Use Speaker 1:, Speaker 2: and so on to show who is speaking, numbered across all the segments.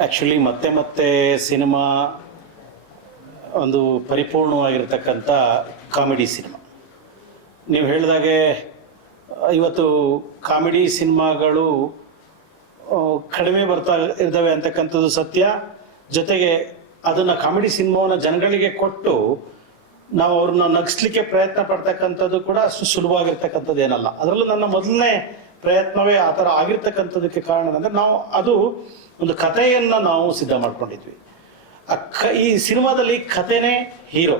Speaker 1: Actually ಮತ್ತೆ ಮತ್ತೆ cinema ಒಂದು ಪರಿಪೂರ್ಣವಾಗಿರ್ತಕ್ಕಂಥ ಕಾಮಿಡಿ ಸಿನಿಮಾ. ನೀವು ಹೇಳಿದಾಗೆ ಇವತ್ತು ಕಾಮಿಡಿ ಸಿನಿಮಾಗಳು ಕಡಿಮೆ ಬರ್ತಾ ಇದ್ದಾವೆ ಅಂತಕ್ಕಂಥದ್ದು ಸತ್ಯ. ಜೊತೆಗೆ ಅದನ್ನು ಕಾಮಿಡಿ ಸಿನಿಮಾವನ್ನು ಜನಗಳಿಗೆ ಕೊಟ್ಟು ನಾವು ಅವ್ರನ್ನ ನಗಿಸ್ಲಿಕ್ಕೆ ಪ್ರಯತ್ನ ಪಡ್ತಕ್ಕಂಥದ್ದು ಕೂಡ ಅಷ್ಟು ಸುಲಭವಾಗಿರ್ತಕ್ಕಂಥದ್ದು ಏನಲ್ಲ. ಅದರಲ್ಲೂ ನನ್ನ ಮೊದಲನೇ ಪ್ರಯತ್ನವೇ ಆ ಥರ ಆಗಿರ್ತಕ್ಕಂಥದ್ದಕ್ಕೆ ಕಾರಣ ಅಂದರೆ ನಾವು ಅದು ಒಂದು ಕಥೆಯನ್ನು ನಾವು ಸಿದ್ಧ ಮಾಡ್ಕೊಂಡಿದ್ವಿ. ಆ ಈ ಸಿನಿಮಾದಲ್ಲಿ ಕಥೆನೇ ಹೀರೋ.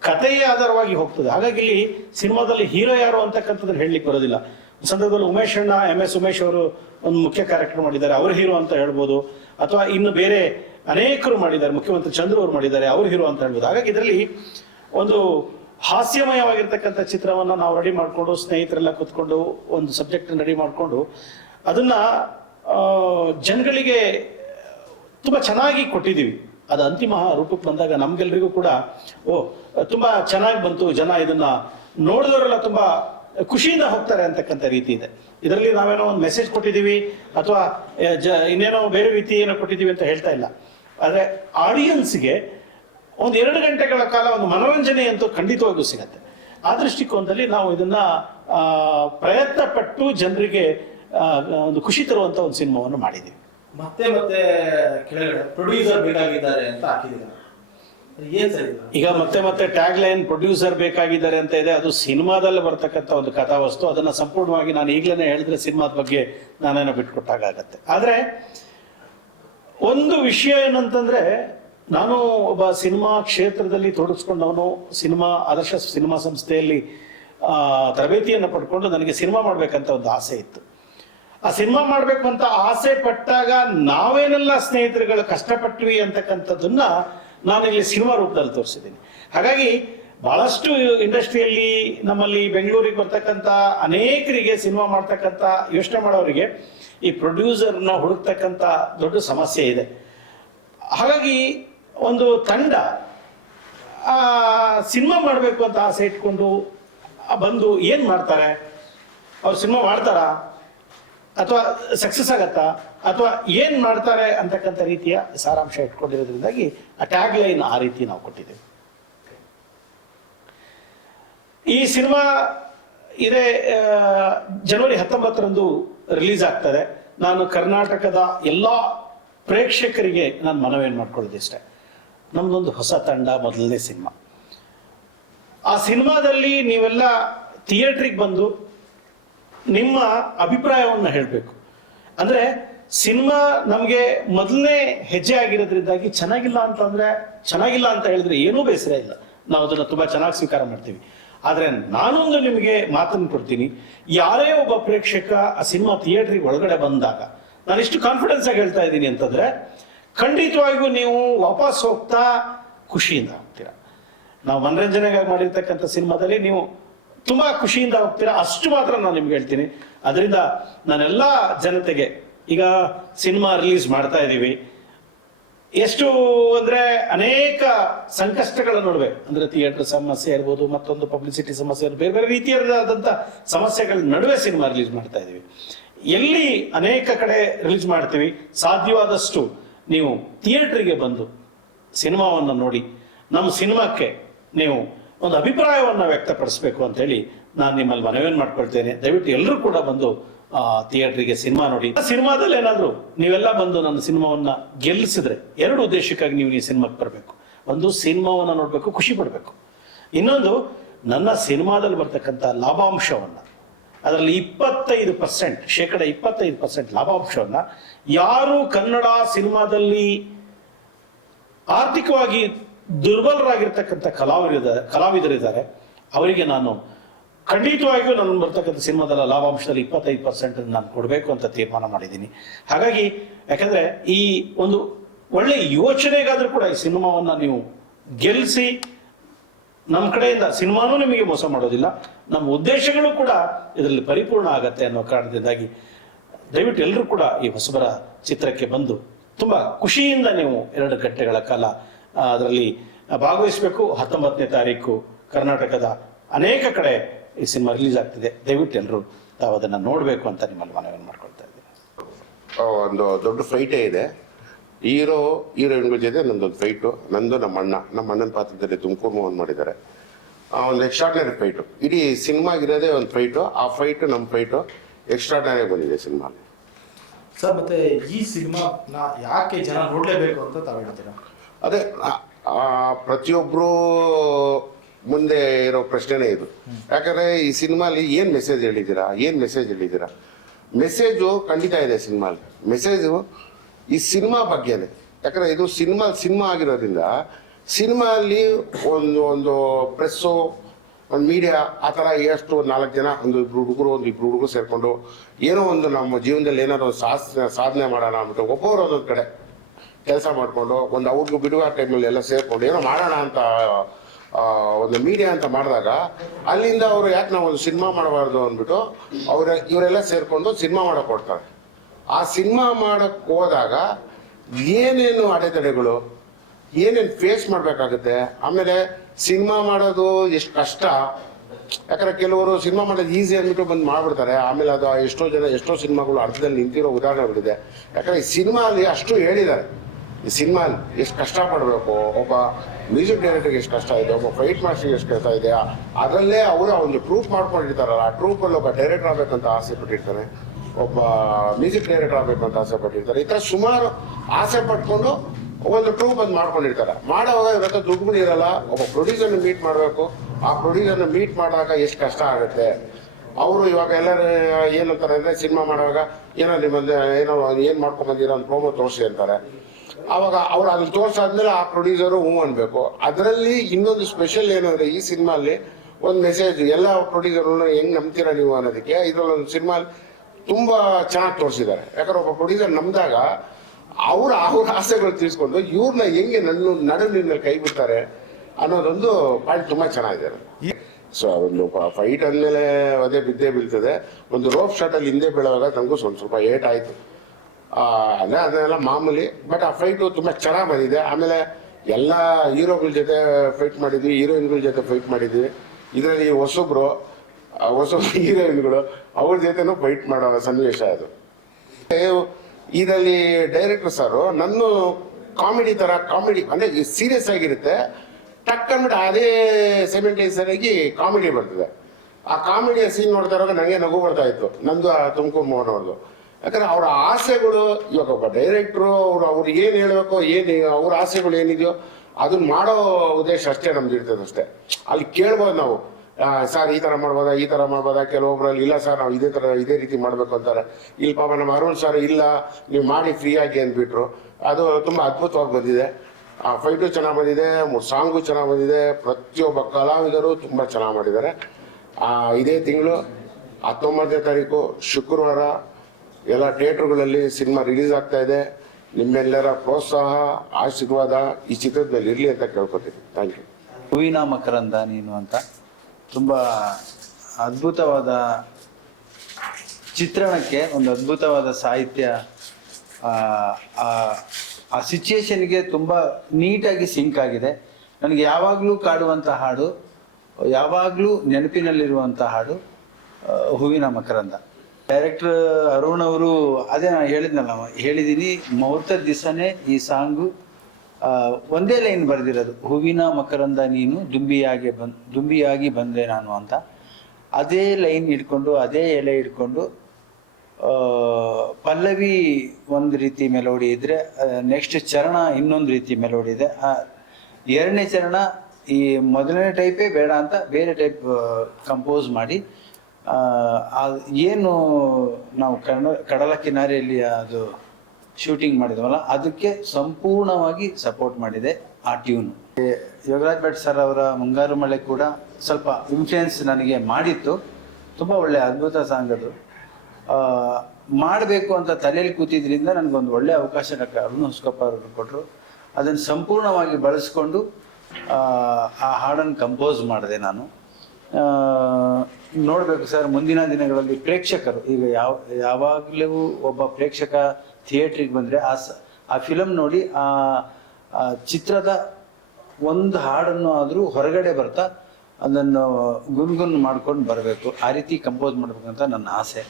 Speaker 1: ಕಥೆಯೇ ಆಧಾರವಾಗಿ ಹೋಗ್ತದೆ. ಹಾಗಾಗಿ ಇಲ್ಲಿ ಸಿನಿಮಾದಲ್ಲಿ ಹೀರೋ ಯಾರು ಅಂತಕ್ಕಂಥದ್ದು ಹೇಳಲಿಕ್ಕೆ ಬರೋದಿಲ್ಲ. ಸಂದರ್ಭದಲ್ಲಿ ಉಮೇಶ್ ಅಣ್ಣ, ಎಂ ಎಸ್ ಉಮೇಶ್ ಅವರು ಒಂದು ಮುಖ್ಯ ಕಾರ್ಯಕ್ರಮ ಮಾಡಿದ್ದಾರೆ. ಅವರು ಹೀರೋ ಅಂತ ಹೇಳ್ಬೋದು. ಅಥವಾ ಇನ್ನು ಬೇರೆ ಅನೇಕರು ಮಾಡಿದ್ದಾರೆ. ಮುಖ್ಯಮಂತ್ರಿ ಚಂದ್ರು ಅವರು ಮಾಡಿದ್ದಾರೆ. ಅವರು ಹೀರೋ ಅಂತ ಹೇಳ್ಬೋದು. ಹಾಗಾಗಿ ಇದರಲ್ಲಿ ಒಂದು ಹಾಸ್ಯಮಯವಾಗಿರ್ತಕ್ಕಂಥ ಚಿತ್ರವನ್ನು ನಾವು ರೆಡಿ ಮಾಡಿಕೊಂಡು, ಸ್ನೇಹಿತರೆಲ್ಲ ಕೂತ್ಕೊಂಡು, ಒಂದು ಸಬ್ಜೆಕ್ಟ್ ರೆಡಿ ಮಾಡಿಕೊಂಡು, ಅದನ್ನ ಜನಗಳಿಗೆ ತುಂಬ ಚೆನ್ನಾಗಿ ಕೊಟ್ಟಿದ್ದೀವಿ. ಅದು ಅಂತಿಮ ರೂಪಕ್ಕೆ ಬಂದಾಗ ನಮ್ಗೆಲ್ರಿಗೂ ಕೂಡ, ಓ, ತುಂಬ ಚೆನ್ನಾಗಿ ಬಂತು, ಜನ ಇದನ್ನ ನೋಡಿದವರೆಲ್ಲ ತುಂಬ ಖುಷಿಯಿಂದ ಹೋಗ್ತಾರೆ ಅಂತಕ್ಕಂಥ ರೀತಿ ಇದೆ. ಇದರಲ್ಲಿ ನಾವೇನೋ ಒಂದು ಮೆಸೇಜ್ ಕೊಟ್ಟಿದ್ದೀವಿ, ಅಥವಾ ಜ, ಇನ್ನೇನೋ ಬೇರೆ ರೀತಿ ಏನೋ ಕೊಟ್ಟಿದ್ದೀವಿ ಅಂತ ಹೇಳ್ತಾ ಇಲ್ಲ. ಆದರೆ ಆಡಿಯನ್ಸ್ಗೆ ಒಂದು ಎರಡು ಗಂಟೆಗಳ ಕಾಲ ಒಂದು ಮನೋರಂಜನೆ ಅಂತೂ ಖಂಡಿತವಾಗೂ ಸಿಗತ್ತೆ. ಆ ದೃಷ್ಟಿಕೋನದಲ್ಲಿ ನಾವು ಇದನ್ನ ಪ್ರಯತ್ನ ಪಟ್ಟು ಜನರಿಗೆ ಒಂದು ಖುಷಿ ತರುವಂತ ಒಂದು ಸಿನಿಮಾವನ್ನು ಮಾಡಿದ್ದೀವಿ.
Speaker 2: ಮತ್ತೆ ಮತ್ತೆ ಕೆಳಗಡೆ ಪ್ರೊಡ್ಯೂಸರ್ ಬೇಕಾಗಿದ್ದಾರೆ ಅಂತ ಹಾಕಿದ್ದಾರೆ?
Speaker 1: ಈಗ ಮತ್ತೆ ಮತ್ತೆ ಟ್ಯಾಗ್ ಲೈನ್ ಪ್ರೊಡ್ಯೂಸರ್ ಬೇಕಾಗಿದ್ದಾರೆ ಅಂತ ಇದೆ. ಅದು ಸಿನಿಮಾದಲ್ಲಿ ಬರ್ತಕ್ಕಂಥ ಒಂದು ಕಥಾವಸ್ತು. ಅದನ್ನ ಸಂಪೂರ್ಣವಾಗಿ ನಾನು ಈಗಲೇ ಹೇಳಿದ್ರೆ ಸಿನಿಮಾದ ಬಗ್ಗೆ ನಾನೇನೋ ಬಿಟ್ಕೊಟ್ಟಾಗತ್ತೆ ಆದ್ರೆ ಒಂದು ವಿಷಯ ಏನಂತಂದ್ರೆ ನಾನು ಒಬ್ಬ ಸಿನಿಮಾ ಕ್ಷೇತ್ರದಲ್ಲಿ ತೊಡಗಿಸ್ಕೊಂಡವನು ಸಿನಿಮಾ ಆದರ್ಶ ಸಿನಿಮಾ ಸಂಸ್ಥೆಯಲ್ಲಿ ಆ, ತರಬೇತಿಯನ್ನು ಪಡ್ಕೊಂಡು ನನಗೆ ಸಿನಿಮಾ ಮಾಡಬೇಕಂತ ಒಂದು ಆಸೆ ಇತ್ತು. ಆ ಸಿನಿಮಾ ಮಾಡಬೇಕು ಅಂತ ಆಸೆ ಪಟ್ಟಾಗ ನಾವೇನೆಲ್ಲ ಸ್ನೇಹಿತರುಗಳು ಕಷ್ಟಪಟ್ವಿ ಅಂತಕ್ಕಂಥದ್ದನ್ನ ನಾನು ಇಲ್ಲಿ ಸಿನಿಮಾ ರೂಪದಲ್ಲಿ ತೋರಿಸಿದ್ದೀನಿ. ಹಾಗಾಗಿ ಬಹಳಷ್ಟು ಇಂಡಸ್ಟ್ರಿಯಲ್ಲಿ ನಮ್ಮಲ್ಲಿ ಬೆಂಗಳೂರಿಗೆ ಬರ್ತಕ್ಕಂಥ ಅನೇಕರಿಗೆ ಸಿನಿಮಾ ಮಾಡ್ತಕ್ಕಂಥ ಯೋಚನೆ ಮಾಡೋರಿಗೆ ಈ ಪ್ರೊಡ್ಯೂಸರ್ನ ಹುಡುಕ್ತಕ್ಕಂಥ ದೊಡ್ಡ ಸಮಸ್ಯೆ ಇದೆ. ಹಾಗಾಗಿ ಒಂದು ತಂಡ ಸಿನಿಮಾ ಮಾಡಬೇಕು ಅಂತ ಆಸೆ ಇಟ್ಕೊಂಡು ಬಂದು ಏನು ಮಾಡ್ತಾರೆ? ಅವ್ರು ಸಿನಿಮಾ ಮಾಡ್ತಾರಾ? ಅಥವಾ ಸಕ್ಸಸ್ ಆಗತ್ತಾ? ಅಥವಾ ಏನ್ ಮಾಡ್ತಾರೆ ಅಂತಕ್ಕಂಥ ರೀತಿಯ ಸಾರಾಂಶ ಇಟ್ಕೊಂಡಿರೋದ್ರಿಂದಾಗಿ ಆ ಟ್ಯಾಗ್ ಲೈನ್ ಆ ರೀತಿ ನಾವು ಕೊಟ್ಟಿದ್ದೇವೆ. ಈ ಸಿನಿಮಾ ಇದೇ ಜನವರಿ ಹತ್ತೊಂಬತ್ತರಂದು ರಿಲೀಸ್ ಆಗ್ತದೆ. ನಾನು ಕರ್ನಾಟಕದ ಎಲ್ಲ ಪ್ರೇಕ್ಷಕರಿಗೆ ನಾನು ಮನವಿಯನ್ನು ಮಾಡ್ಕೊಳ್ಳೋದು ಇಷ್ಟೇ. ನಮ್ದೊಂದು ಹೊಸ ತಂಡ, ಮೊದಲನೇ ಸಿನಿಮಾ. ಆ ಸಿನಿಮಾದಲ್ಲಿ ನೀವೆಲ್ಲ ಥಿಯೇಟ್ರಿಗೆ ಬಂದು ನಿಮ್ಮ ಅಭಿಪ್ರಾಯವನ್ನು ಹೇಳಬೇಕು. ಅಂದ್ರೆ ಸಿನಿಮಾ ನಮಗೆ ಮೊದಲನೇ ಹೆಜ್ಜೆ ಆಗಿರೋದ್ರಿಂದಾಗಿ ಚೆನ್ನಾಗಿಲ್ಲ ಅಂತಂದರೆ ಚೆನ್ನಾಗಿಲ್ಲ ಅಂತ ಹೇಳಿದ್ರೆ ಏನೂ ಬೇಸರ ಇಲ್ಲ. ನಾವು ಅದನ್ನ ತುಂಬಾ ಚೆನ್ನಾಗಿ ಸ್ವೀಕಾರ ಮಾಡ್ತೀವಿ. ಆದರೆ ನಾನೊಂದು ನಿಮಗೆ ಮಾತನ್ನು ಕೊಡ್ತೀನಿ. ಯಾರೇ ಒಬ್ಬ ಪ್ರೇಕ್ಷಕ ಆ ಸಿನಿಮಾ ಥಿಯೇಟ್ರಿಗೆ ಒಳಗಡೆ ಬಂದಾಗ, ನಾನು ಇಷ್ಟು ಕಾನ್ಫಿಡೆನ್ಸ್ ಆಗಿ ಹೇಳ್ತಾ ಇದ್ದೀನಿ ಅಂತಂದ್ರೆ, ಖಂಡಿತವಾಗಿಯೂ ನೀವು ವಾಪಸ್ ಹೋಗ್ತಾ ಖುಷಿಯಿಂದ ಹೋಗ್ತೀರಾ ನಾವು ಮನರಂಜನೆಗಾಗಿ ಮಾಡಿರ್ತಕ್ಕಂಥ ಸಿನಿಮಾದಲ್ಲಿ ನೀವು ತುಂಬಾ ಖುಷಿಯಿಂದ ಹೋಗ್ತೀರಾ? ಅಷ್ಟು ಮಾತ್ರ ನಾನು ನಿಮ್ಗೆ ಹೇಳ್ತೀನಿ. ಅದರಿಂದ ನಾನೆಲ್ಲ ಜನತೆಗೆ ಈಗ ಸಿನಿಮಾ ರಿಲೀಸ್ ಮಾಡ್ತಾ ಇದ್ದೀವಿ. ಎಷ್ಟು ಅಂದ್ರೆ ಅನೇಕ ಸಂಕಷ್ಟಗಳ ನಡುವೆ ಅಂದ್ರೆ ಥಿಯೇಟರ್ ಸಮಸ್ಯೆ ಇರ್ಬೋದು, ಮತ್ತೊಂದು ಪಬ್ಲಿಸಿಟಿ ಸಮಸ್ಯೆ ಬೇರೆ ಬೇರೆ ರೀತಿಯಾದಂಥ ಸಮಸ್ಯೆಗಳ ನಡುವೆ ಸಿನಿಮಾ ರಿಲೀಸ್ ಮಾಡ್ತಾ ಇದ್ದೀವಿ. ಎಲ್ಲಿ ಅನೇಕ ಕಡೆ ರಿಲೀಸ್ ಮಾಡ್ತೀವಿ, ಸಾಧ್ಯವಾದಷ್ಟು ನೀವು ಥಿಯೇಟ್ರಿಗೆ ಬಂದು ಸಿನಿಮಾವನ್ನು ನೋಡಿ, ನಮ್ಮ ಸಿನಿಮಾಕ್ಕೆ ನೀವು ಒಂದು ಅಭಿಪ್ರಾಯವನ್ನು ವ್ಯಕ್ತಪಡಿಸಬೇಕು ಅಂತ ಹೇಳಿ ನಾನು ನಿಮ್ಮಲ್ಲಿ ಮನವಿಯನ್ನು ಮಾಡ್ಕೊಳ್ತೇನೆ. ದಯವಿಟ್ಟು ಎಲ್ಲರೂ ಕೂಡ ಬಂದು ಥಿಯೇಟ್ರಿಗೆ ಸಿನಿಮಾ ನೋಡಿ. ಆ ಸಿನಿಮಾದಲ್ಲಿ ಏನಾದರೂ ನೀವೆಲ್ಲ ಬಂದು ನನ್ನ ಸಿನಿಮಾವನ್ನ ಗೆಲ್ಲಿಸಿದ್ರೆ ಎರಡು ಉದ್ದೇಶಕ್ಕಾಗಿ ನೀವು ಈ ಸಿನಿಮಾಕ್ಕೆ ಬರಬೇಕು. ಒಂದು, ಸಿನಿಮಾವನ್ನ ನೋಡಬೇಕು, ಖುಷಿ ಪಡಬೇಕು. ಇನ್ನೊಂದು, ನನ್ನ ಸಿನಿಮಾದಲ್ಲಿ ಬರ್ತಕ್ಕಂಥ ಲಾಭಾಂಶವನ್ನ, ಅದರಲ್ಲಿ ಇಪ್ಪತ್ತೈದು ಪರ್ಸೆಂಟ್ ಶೇಕಡ ಇಪ್ಪತ್ತೈದು ಪರ್ಸೆಂಟ್ ಲಾಭಾಂಶವನ್ನ ಯಾರು ಕನ್ನಡ ಸಿನಿಮಾದಲ್ಲಿ ಆರ್ಥಿಕವಾಗಿ ದುರ್ಬಲರಾಗಿರ್ತಕ್ಕಂಥ ಕಲಾವಿದ ಕಲಾವಿದರಿದ್ದಾರೆ. ಅವರಿಗೆ ನಾನು ಖಂಡಿತವಾಗಿಯೂ ನಾನು ಬರ್ತಕ್ಕಂಥ ಸಿನಿಮಾದಲ್ಲ ಲಾಭಾಂಶದಲ್ಲಿ ಇಪ್ಪತ್ತೈದು ಪರ್ಸೆಂಟ್ ನಾನು ಕೊಡಬೇಕು ಅಂತ ತೀರ್ಮಾನ ಮಾಡಿದ್ದೀನಿ. ಹಾಗಾಗಿ ಯಾಕಂದ್ರೆ ಈ ಒಂದು ಒಳ್ಳೆ ಯೋಚನೆಗಾದರೂ ಕೂಡ ಈ ಸಿನಿಮಾವನ್ನ ನೀವು ಗೆಲ್ಲಿಸಿ ನಮ್ಮ ಕಡೆಯಿಂದ ಸಿನಿಮಾನೂ ನಿಮಗೆ ಮೋಸ ಮಾಡೋದಿಲ್ಲ. ನಮ್ಮ ಉದ್ದೇಶಗಳು ಕೂಡ ಇದರಲ್ಲಿ ಪರಿಪೂರ್ಣ ಆಗತ್ತೆ ಅನ್ನೋ ಕಾರಣದಿಂದಾಗಿ ದಯವಿಟ್ಟು ಎಲ್ಲರೂ ಕೂಡ ಈ ಹೊಸಬರ ಚಿತ್ರಕ್ಕೆ ಬಂದು ತುಂಬಾ ಖುಷಿಯಿಂದ ನೀವು ಎರಡು ಗಂಟೆಗಳ ಕಾಲ ಅದರಲ್ಲಿ ಭಾಗವಹಿಸಬೇಕು. ಹತ್ತೊಂಬತ್ತನೇ ತಾರೀಕು ಕರ್ನಾಟಕದ ಅನೇಕ ಕಡೆ ಈ ಸಿನಿಮಾ ರಿಲೀಸ್ ಆಗ್ತಿದೆ. ದಯವಿಟ್ಟು ಎಲ್ಲರೂ ತಾವು ಅದನ್ನು ನೋಡಬೇಕು ಅಂತ ನಿಮ್ಮಲ್ಲಿ ಮನವಿಯನ್ನು ಮಾಡ್ಕೊಳ್ತಾ ಇದ್ದೀನಿ.
Speaker 3: ಒಂದು ದೊಡ್ಡ ಫೈಟೇ ಇದೆ. ಹೀರೋ ಹೀರೋಯಿನ್ಗಳ ಜೊತೆ ನಂದೊಂದು ಫೈಟು ನಂದು ನಮ್ಮ ಅಣ್ಣ. ನಮ್ಮ ಅಣ್ಣನ ಪಾತ್ರದಲ್ಲಿ ತುಮಕೂರು ಮೋಹನ್ ಮಾಡಿದ್ದಾರೆ. ಒಂದು ಎಕ್ಸ್ಟ್ರಾಡ್ನರಿ ಫೈಟು ಇಡೀ ಸಿನಿಮಾಗಿರೋದೇ ಒಂದು ಫೈಟು ಆ ಫೈಟು ನಮ್ಮ ಫೈಟು ಎಕ್ಸ್ಟ್ರಾಡ್ನರಿ ಬಂದಿದೆ ಸಿನಿಮಾ
Speaker 2: ಸರ್ ಮತ್ತೆ ಈ ಸಿನಿಮಾನ ಯಾಕೆ ಜನ ನೋಡಲೇಬೇಕು ಅಂತ ತಾವು ಹೇಳ್ತೀರಾ?
Speaker 3: ಅದೇ ಪ್ರತಿಯೊಬ್ಬರು ಮುಂದೆ ಇರೋ ಪ್ರಶ್ನೆನೇ ಇದು. ಯಾಕಂದ್ರೆ ಈ ಸಿನಿಮಾಲಿ ಏನ್ ಮೆಸೇಜ್ ಹೇಳಿದ್ದೀರಾ? ಏನ್ ಮೆಸೇಜ್ ಹೇಳಿದ್ದೀರಾ? ಮೆಸೇಜು ಖಂಡಿತ ಇದೆ ಸಿನಿಮಾಲಿ. ಮೆಸೇಜು ಈ ಸಿನಿಮಾ ಬಗ್ಗೆನೇ. ಯಾಕಂದ್ರೆ ಇದು ಸಿನಿಮಾ ಸಿನಿಮಾ ಆಗಿರೋದ್ರಿಂದ ಸಿನಿಮಾಲಿ ಒಂದು ಒಂದು ಪ್ರೆಸ್ಸು, ಒಂದು ಮೀಡಿಯಾ ಆ ಥರ ಎಷ್ಟು ನಾಲ್ಕು ಜನ ಒಂದು ಇಬ್ರು ಹುಡುಗರು, ಒಂದು ಇಬ್ರು ಹುಡುಗರು ಸೇರ್ಕೊಂಡು ಏನೋ ಒಂದು ನಮ್ಮ ಜೀವನದಲ್ಲಿ ಏನಾದ್ರು ಒಂದು ಸಾಧನೆ ಸಾಧನೆ ಮಾಡೋಣ ಅಂದ್ಬಿಟ್ಟು ಒಬ್ಬರು ಒಂದೊಂದು ಕಡೆ ಕೆಲಸ ಮಾಡಿಕೊಂಡು ಒಂದು ಅವ್ರಿಗೂ ಬಿಡುವ ಟೈಮಲ್ಲಿ ಎಲ್ಲ ಸೇರ್ಕೊಂಡು ಏನೋ ಮಾಡೋಣ ಅಂತ ಒಂದು ಮೀಡಿಯಾ ಅಂತ ಮಾಡಿದಾಗ ಅಲ್ಲಿಂದ ಅವರು ಯಾಕೆ ನಾವು ಒಂದು ಸಿನಿಮಾ ಮಾಡಬಾರ್ದು ಅಂದ್ಬಿಟ್ಟು ಅವ್ರ, ಇವರೆಲ್ಲ ಸೇರ್ಕೊಂಡು ಸಿನಿಮಾ ಮಾಡೋಕೆ ಕೊಡ್ತಾರೆ ಆ ಸಿನಿಮಾ ಮಾಡೋಕ್ಕೆ ಹೋದಾಗ ಏನೇನು ಅಡೆತಡೆಗಳು, ಏನೇನು ಫೇಸ್ ಮಾಡಬೇಕಾಗುತ್ತೆ, ಆಮೇಲೆ ಸಿನಿಮಾ ಮಾಡೋದು ಎಷ್ಟು ಕಷ್ಟ. ಯಾಕಂದ್ರೆ ಕೆಲವರು ಸಿನಿಮಾ ಮಾಡೋದು ಈಸಿ ಅಂದ್ಬಿಟ್ಟು ಬಂದು ಮಾಡ್ಬಿಡ್ತಾರೆ. ಆಮೇಲೆ ಅದು ಎಷ್ಟೋ ಜನ ಎಷ್ಟೋ ಸಿನಿಮಾಗಳು ಅರ್ಧದಲ್ಲಿ ನಿಂತಿರೋ ಉದಾಹರಣೆಗಳಿದೆ. ಯಾಕಂದ್ರೆ ಈ ಸಿನಿಮಾ ಅಲ್ಲಿ ಅಷ್ಟು ಹೇಳಿದ್ದಾರೆ. ಈ ಸಿನಿಮಾ ಎಷ್ಟು ಕಷ್ಟ ಕಷ್ಟಪಡಬೇಕು ಒಬ್ಬ ಮ್ಯೂಸಿಕ್ ಡೈರೆಕ್ಟರ್ಗೆ ಎಷ್ಟು ಕಷ್ಟ ಇದೆ? ಒಬ್ಬ ಫೈಟ್ ಮಾಸ್ಟರ್ಗೆ ಎಷ್ಟು ಕಷ್ಟ ಇದೆ? ಅದರಲ್ಲೇ ಅವರು ಒಂದು ಪ್ರೂಫ್ ಮಾಡ್ಕೊಂಡಿರ್ತಾರಲ್ಲ, ಆ ಟ್ರೂಪಲ್ಲಿ ಒಬ್ಬ ಡೈರೆಕ್ಟರ್ ಆಗಬೇಕಂತ ಆಸೆ ಪಟ್ಟಿರ್ತಾನೆ ಒಬ್ಬ ಮ್ಯೂಸಿಕ್ ಡೈರೆಕ್ಟರ್ ಆಗಬೇಕಂತ ಆಸೆ ಪಟ್ಟಿರ್ತಾರೆ. ಈ ಥರ ಸುಮಾರು ಆಸೆ ಪಟ್ಕೊಂಡು ಒಂದು ಟ್ರೂಪ್ ಒಂದು ಮಾಡ್ಕೊಂಡಿರ್ತಾರೆ. ಮಾಡೋವಾಗ ಇವ್ರ ಹತ್ರ ದುಡ್ಡು ಇರಲ್ಲ. ಒಬ್ಬ ಪ್ರೊಡ್ಯೂಸರ್ನ ಮೀಟ್ ಮಾಡಬೇಕು. ಆ ಪ್ರೊಡ್ಯೂಸರ್ನ ಮೀಟ್ ಮಾಡಿದಾಗ ಎಷ್ಟು ಕಷ್ಟ ಆಗುತ್ತೆ? ಅವರು ಇವಾಗ ಎಲ್ಲರೂ, ಏನಂತಾರೆ ಅಂದರೆ ಸಿನಿಮಾ ಮಾಡುವಾಗ, ಏನೋ ನಿಮ್ಮಲ್ಲಿ, ಏನೋ ಏನು ಮಾಡ್ಕೊಂಡ್ ಬಂದಿರೋ ಒಂದು ಪ್ರೋಮೋ ತೋರಿಸಿ ಅಂತಾರೆ. ಅವಾಗ ಅವ್ರು ಅಲ್ಲಿ ತೋರ್ಸಾದ್ಮೇಲೆ ಆ ಪ್ರೊಡ್ಯೂಸರು ಹ್ಞೂ ಅನ್ಬೇಕು. ಅದರಲ್ಲಿ ಇನ್ನೊಂದು ಸ್ಪೆಷಲ್ ಏನು ಅಂದ್ರೆ ಈ ಸಿನಿಮಾಲಿ ಒಂದು ಮೆಸೇಜ್ ಎಲ್ಲ ಪ್ರೊಡ್ಯೂಸರ್ ಹೆಂಗ್ ನಂಬ್ತೀರಾ ನೀವು ಅನ್ನೋದಕ್ಕೆ ಇದ್ರಲ್ಲಿ ಒಂದು ಸಿನಿಮಾ ತುಂಬಾ ಚೆನ್ನಾಗಿ ತೋರಿಸಿದ್ದಾರೆ. ಯಾಕಂದ್ರೆ ಒಬ್ಬ ಪ್ರೊಡ್ಯೂಸರ್ ನಂಬಿದಾಗ ಅವ್ರ ಅವ್ರ ಆಸೆಗಳು ತಿಳಿಸ್ಕೊಂಡು ಇವ್ರನ್ನ ಹೆಂಗೆ ನನ್ನ ನಡುವಿನಲ್ಲಿ ಕೈ ಬಿಡ್ತಾರೆ ಅನ್ನೋದೊಂದು ಪಾಯಿಂಟ್ ತುಂಬಾ ಚೆನ್ನಾಗಿದೆ ಸೊ ಒಂದು ಫೈಟ್ ಅಂದಮೇಲೆ ಅದೇ ಬಿದ್ದೇ ಬೀಳ್ತದೆ. ಒಂದು ರೋಪ್ ಶಾಟ್ ಅಲ್ಲಿ ಹಿಂದೆ ಬೀಳುವಾಗ ನಮಗೂ ಸ್ವಲ್ಪ ಸ್ವಲ್ಪ ಏಟ್ ಆಯ್ತು ಅದೇ ಅದೆಲ್ಲ ಮಾಮೂಲಿ ಬಟ್ ಆ ಫೈಟು ತುಂಬಾ ಚೆನ್ನಾಗಿ ಬಂದಿದೆ. ಆಮೇಲೆ ಎಲ್ಲ ಹೀರೋಗಳ ಜೊತೆ ಫೈಟ್ ಮಾಡಿದ್ವಿ, ಹೀರೋಯಿನ್ಗಳ ಜೊತೆ ಫೈಟ್ ಮಾಡಿದ್ವಿ. ಇದರಲ್ಲಿ ಹೊಸೊಬ್ರು ಹೊಸೊಬ್ರು ಹೊಸ ಹೀರೋಯಿನ್ಗಳು, ಅವ್ರ ಜೊತೆನೂ ಫೈಟ್ ಮಾಡೋ ಸನ್ನಿವೇಶ ಅದು. ಇದರಲ್ಲಿ ಡೈರೆಕ್ಟರ್ ಸರ್, ನನ್ನ ಕಾಮಿಡಿ ತರ ಕಾಮಿಡಿ ಅಂದ್ರೆ ಸೀರಿಯಸ್ ಆಗಿರುತ್ತೆ. ಟಕ್ ಅಂದ್ಬಿಟ್ಟು ಅದೇ ಸೆಮೆಂಟೈಸರ್ ಆಗಿ ಕಾಮಿಡಿ ಬರ್ತದೆ. ಆ ಕಾಮಿಡಿಯ ಸೀನ್ ನೋಡ್ತಾ ಇರುವಾಗ ನನಗೆ ನಗು ಬರ್ತಾ ಇತ್ತು. ನಂದು ಆ ತುಮಕೂರು ಮೋಹನ್ ಅವ್ರದ್ದು ಯಾಕಂದ್ರೆ ಅವರ ಆಸೆಗಳು, ಇವಾಗ ಒಬ್ಬ ಡೈರೆಕ್ಟ್ರು ಅವ್ರು ಅವ್ರು ಏನು ಹೇಳ್ಬೇಕು, ಏನು ಅವ್ರ ಆಸೆಗಳು ಏನಿದೆಯೋ ಅದನ್ನ ಮಾಡೋ ಉದ್ದೇಶ ಅಷ್ಟೇ ನಮ್ದು ಇರ್ತದೆ ಅಷ್ಟೇ. ಅಲ್ಲಿ ಕೇಳ್ಬೋದು ನಾವು ಸರ್, ಈ ತರ ಮಾಡ್ಬೋದಾ, ಈ ತರ ಮಾಡ್ಬೋದಾ? ಕೆಲವೊಬ್ರಲ್ಲಿ, ಇಲ್ಲ ಸರ್, ನಾವು ಇದೇ ತರ, ಇದೇ ರೀತಿ ಮಾಡಬೇಕು ಅಂತಾರೆ. ಇಲ್ಲಿ ಪಾಪ ನಮ್ಮ ಅರುಣ್ ಸರ್, ಇಲ್ಲ, ನೀವು ಮಾಡಿ ಫ್ರೀಯಾಗಿ ಅಂದ್ಬಿಟ್ರು. ಅದು ತುಂಬಾ ಅದ್ಭುತವಾಗಿ ಬಂದಿದೆ. ಆ ಫೈಟು ಚೆನ್ನಾಗಿ ಬಂದಿದೆ ಸಾಂಗು ಚೆನ್ನಾಗಿ ಬಂದಿದೆ, ಪ್ರತಿಯೊಬ್ಬ ಕಲಾವಿದರು ತುಂಬಾ ಚೆನ್ನಾಗಿ ಮಾಡಿದ್ದಾರೆ. ಇದೇ ತಿಂಗಳು ಹತ್ತೊಂಬತ್ತನೇ ತಾರೀಕು, ಶುಕ್ರವಾರ ಎಲ್ಲ ಥಿಯೇಟರ್ಗಳಲ್ಲಿ ಸಿನಿಮಾ ರಿಲೀಸ್ ಆಗ್ತಾ ಇದೆ. ನಿಮ್ಮೆಲ್ಲರ ಪ್ರೋತ್ಸಾಹ ಆಶೀರ್ವಾದ ಈ ಚಿತ್ರದಲ್ಲಿ ಇರಲಿ ಅಂತ ಕೇಳ್ಕೊತೀನಿ. ಥ್ಯಾಂಕ್ ಯು
Speaker 4: ಹೂವಿನ ಮಕರಂದ ನೀನು ಅಂತ. ತುಂಬ ಅದ್ಭುತವಾದ ಚಿತ್ರಣಕ್ಕೆ ಒಂದು ಅದ್ಭುತವಾದ ಸಾಹಿತ್ಯ ಆ, ಸಿಚುಯೇಷನ್ಗೆ ತುಂಬ ನೀಟಾಗಿ ಸಿಂಕ್ ಆಗಿದೆ. ನನಗೆ ಯಾವಾಗಲೂ ಕಾಡುವಂಥ ಹಾಡು ಯಾವಾಗಲೂ ನೆನಪಿನಲ್ಲಿರುವಂಥ ಹಾಡು ಹೂವಿನ ಮಕರಂದ. ಡೈರೆಕ್ಟರ್ ಅರುಣ್ ಅವರು ಅದೇ ನಾನು ಹೇಳಿದ್ನಲ್ಲ ಹೇಳಿದ್ದೀನಿ ಮುಹೂರ್ತದ ದಿವಸನೇ ಈ ಸಾಂಗು ಒಂದೇ ಲೈನ್ ಬರೆದಿರೋದು, ಹೂವಿನ ಮಕರಂದ ನೀನು ದುಂಬಿಯಾಗಿ ಬಂದ್, ದುಂಬಿಯಾಗಿ ಬಂದೆ ನಾನು ಅಂತ. ಅದೇ ಲೈನ್ ಇಟ್ಕೊಂಡು ಅದೇ ಎಲೆ ಇಟ್ಕೊಂಡು ಪಲ್ಲವಿ ಒಂದು ರೀತಿ ಮೆಲೋಡಿ ಇದ್ರೆ ನೆಕ್ಸ್ಟ್ ಚರಣ ಇನ್ನೊಂದು ರೀತಿ ಮೆಲೋಡಿ ಇದೆ. ಎರಡನೇ ಚರಣ ಈ ಮೊದಲನೇ ಟೈಪೇ ಬೇಡ ಅಂತ ಬೇರೆ ಟೈಪ್ ಕಂಪೋಸ್ ಮಾಡಿ ಏನು ನಾವು ಕಡ ಕಡಲ ಕಿನಾರೆಯಲ್ಲಿ ಅದು ಶೂಟಿಂಗ್ ಮಾಡಿದವಲ್ಲ, ಅದಕ್ಕೆ ಸಂಪೂರ್ಣವಾಗಿ ಸಪೋರ್ಟ್ ಮಾಡಿದೆ ಆ ಟ್ಯೂನ್ ಯೋಗರಾಜ್ ಭಟ್ ಸರ್ ಅವರ ಮುಂಗಾರು ಮಳೆ ಕೂಡ ಸ್ವಲ್ಪ ಇನ್ಫ್ಲುಯೆನ್ಸ್ ನನಗೆ ಮಾಡಿತ್ತು. ತುಂಬ ಒಳ್ಳೆ ಅದ್ಭುತ ಸಾಂಗ್ ಅದು. ಮಾಡಬೇಕು ಅಂತ ತಲೆಯಲ್ಲಿ ಕೂತಿದ್ರಿಂದ ನನಗೊಂದು ಒಳ್ಳೆ ಅವಕಾಶ ಅರುಣ್ ಹೊಸ್ಕಪ್ಪ ಅವರು ಕೊಟ್ಟರು ಅದನ್ನು ಸಂಪೂರ್ಣವಾಗಿ ಬಳಸ್ಕೊಂಡು, ಆ ಹಾಡನ್ನು ಕಂಪೋಸ್ ಮಾಡಿದೆ ನಾನು. ನೋಡಬೇಕು ಸರ್, ಮುಂದಿನ ದಿನಗಳಲ್ಲಿ ಪ್ರೇಕ್ಷಕರು, ಈಗ ಯಾವ, ಯಾವಾಗಲೂ ಒಬ್ಬ ಪ್ರೇಕ್ಷಕ ಥಿಯೇಟ್ರಿಗೆ ಬಂದರೆ ಆ ಸ, ಆ ಫಿಲಮ್ ನೋಡಿ, ಆ ಚಿತ್ರದ ಒಂದು ಹಾಡನ್ನು ಆದರೂ ಹೊರಗಡೆ ಬರ್ತಾ ಅದನ್ನು ಗುನ್ಗುನ್ ಮಾಡ್ಕೊಂಡು ಬರಬೇಕು. ಆ ರೀತಿ ಕಂಪೋಸ್ ಮಾಡಬೇಕಂತ ನನ್ನ ಆಸೆ.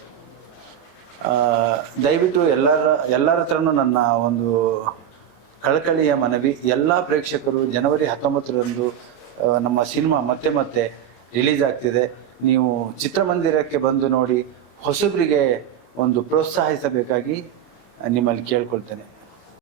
Speaker 4: ದಯವಿಟ್ಟು ಎಲ್ಲರ ಎಲ್ಲರ ಹತ್ರನೂ ನನ್ನ ಒಂದು ಕಳಕಳಿಯ ಮನವಿ. ಎಲ್ಲ ಪ್ರೇಕ್ಷಕರು ಜನವರಿ ಹತ್ತೊಂಬತ್ತರಂದು ನಮ್ಮ ಸಿನಿಮಾ ಮತ್ತೆ ಮತ್ತೆ ರಿಲೀಸ್ ಆಗ್ತಿದೆ. ನೀವು ಚಿತ್ರಮಂದಿರಕ್ಕೆ ಬಂದು ನೋಡಿ ಹೊಸಬರಿಗೆ ಒಂದು ಪ್ರೋತ್ಸಾಹಿಸಬೇಕಾಗಿ ನಿಮ್ಮಲ್ಲಿ ಕೇಳ್ಕೊಳ್ತೇನೆ.